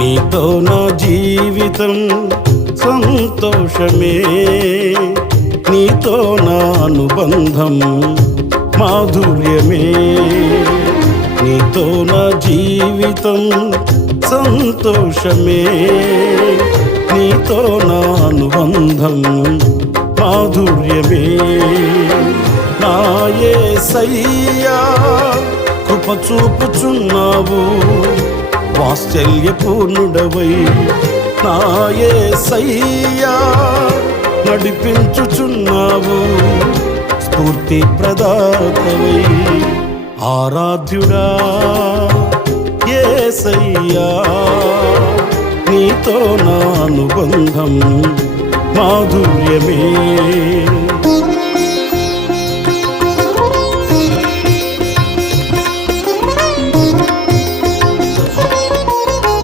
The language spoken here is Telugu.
నీతో నా జీవితం సంతోషమే, నీతో నా అనుబంధం మాధుర్యమే. నీతో నా జీవితం సంతోషమే, నీతో నా అనుబంధం మాధుర్యమే. నా యేసయ్యా కృప చూపుచున్నావు, వాత్సల్యపూర్ణుడవై. నా యేసయ్యా నడిపించుచున్నావు, స్ఫూర్తి ప్రదాతవై. ఆరాధ్యుడా యేసయ్యా, నీతో నా అనుబంధం మాధుర్యమే.